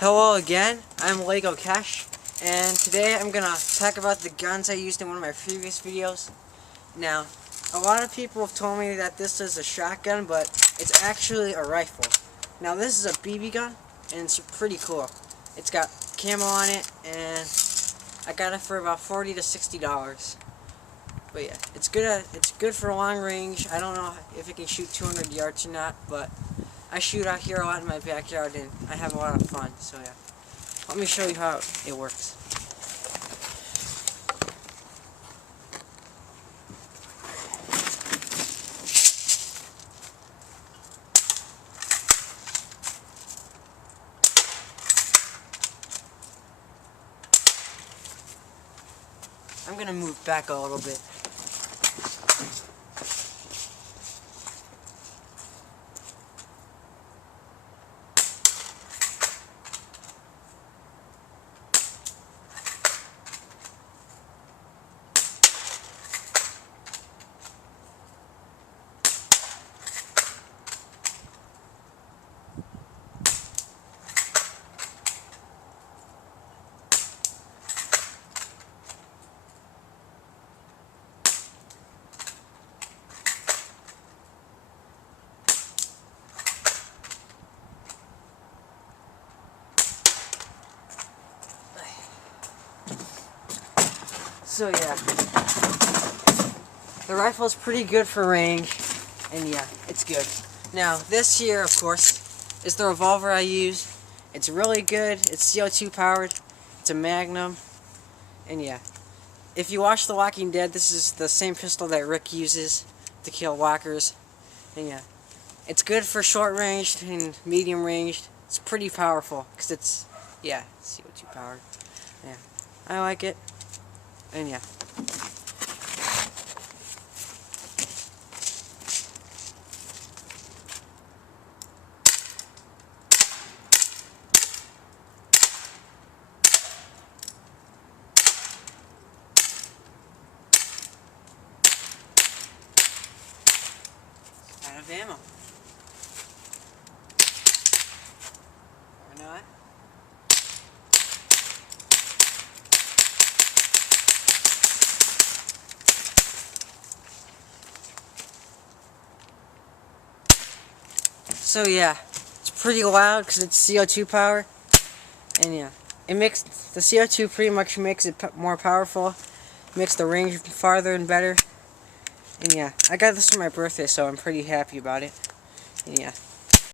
Hello again, I'm Lego Cash, and today I'm gonna talk about the guns I used in one of my previous videos. Now, a lot of people have told me that this is a shotgun, but it's actually a rifle. Now this is a BB gun, and it's pretty cool. It's got camo on it, and I got it for about $40 to $60. But yeah, it's good for long range. I don't know if it can shoot 200 yards or not, but I shoot out here a lot in my backyard and I have a lot of fun, so yeah. Let me show you how it works. I'm gonna move back a little bit. So yeah, the rifle is pretty good for range, and yeah, it's good. Now this here, of course, is the revolver I use. It's really good. It's CO2 powered. It's a Magnum, and yeah, if you watch The Walking Dead, this is the same pistol that Rick uses to kill walkers, and yeah, it's good for short range and medium range. It's pretty powerful because it's CO2 powered. Yeah, I like it. And yeah. Out of ammo. Or not. So yeah, it's pretty loud because it's CO2 power, and yeah, it makes the CO2 pretty much makes it more powerful, makes the range farther and better, and yeah, I got this for my birthday, so I'm pretty happy about it, and yeah.